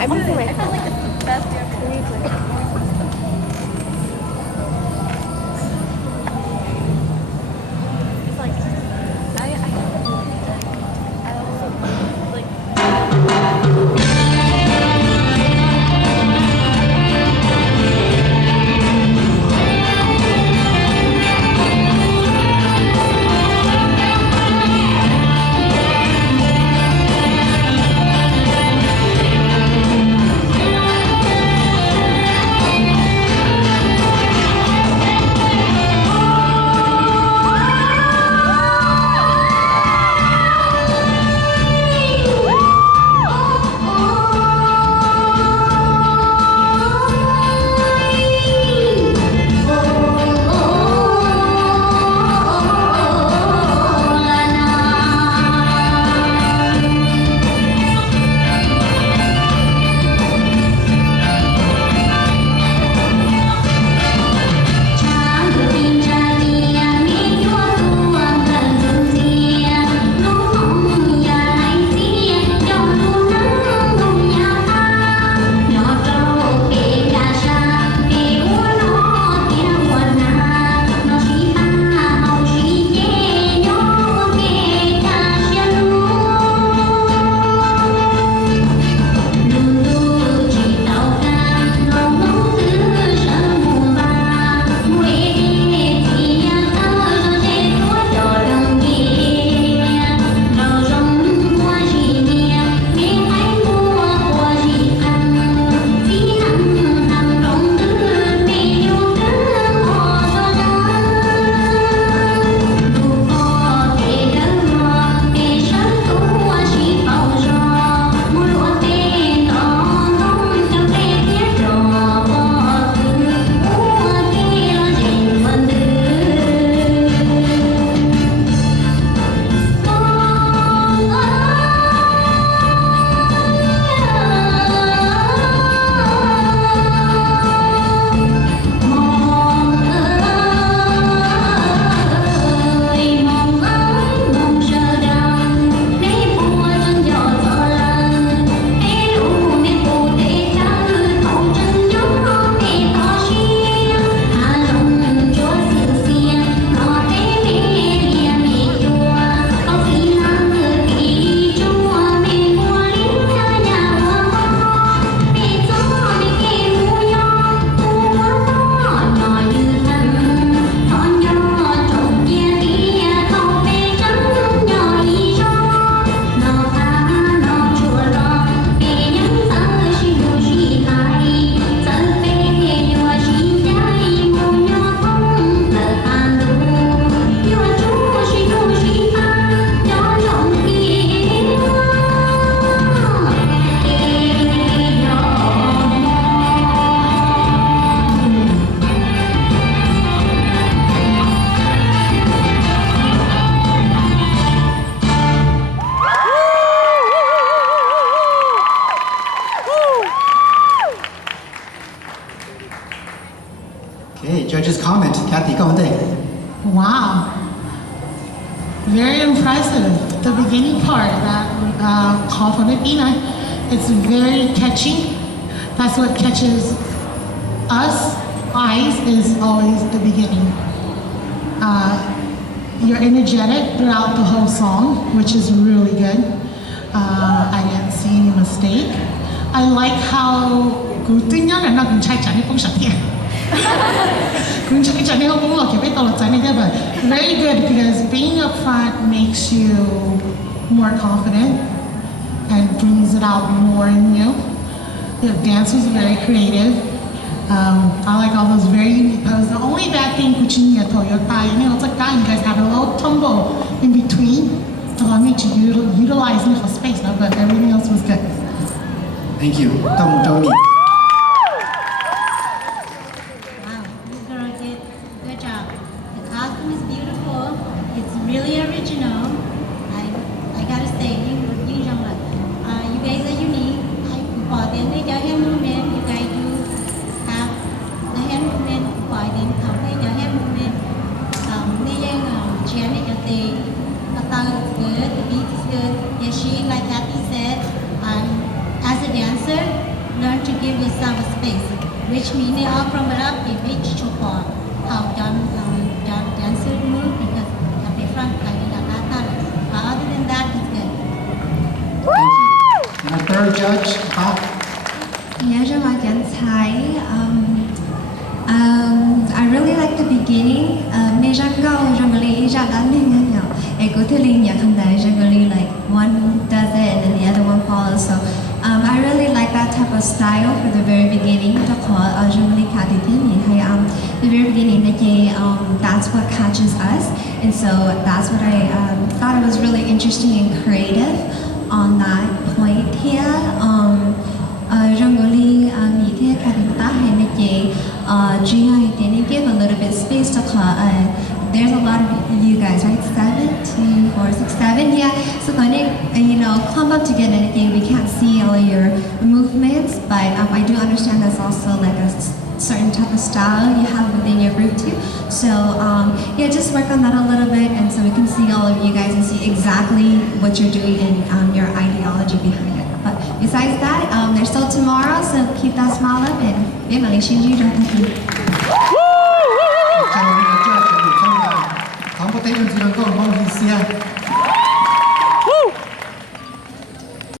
I'm using my I feel like it's the best ever. It's like I also like. Okay, judges comment. Kathy, go on. Wow. Very impressive. The beginning part, that call for the Pina, it's very catchy. That's what catches us, eyes, is always the beginning. You're energetic throughout the whole song, which is really good. I didn't see any mistake. I like how but very good, because being up front makes you more confident and brings it out more in you. The dance was very creative. I like all those very unique poses. The only bad thing, it's like that, you guys have a little tumble in between. Allow me to utilize little space, but everything else was good. Thank you. Don't Wow, you girl did a good job. The costume is beautiful. It's really original. I gotta say, you guys are unique. Important that your hand movement. You guys do have the hand movement. Important your hand movement. Chant it, your thing. The tongue is good. The beat is good. Yes, she, like Kathy said, as a dancer, want to give yourself a space, which means they all from it up in each support. How dancer move because at the front like that. Other than that, it's good. Thank you. And our third judge, Bob. I really like the beginning. Like one does it and then the other one follows. So I really like that type of style for the very beginning. The very beginning, that's what catches us, and so that's what I thought it was really interesting and creative on that point here. Give a little bit space to there's a lot of you guys, right? 7, 2, 4, 6, 7, yeah. So when clump up together again, we can't see all your movements, but I do understand that's also like a certain type of style you have within your group too. So yeah, just work on that a little bit, and so we can see all of you guys and see exactly what you're doing and your ideology behind it. But besides that, there's still tomorrow, so keep that smile up and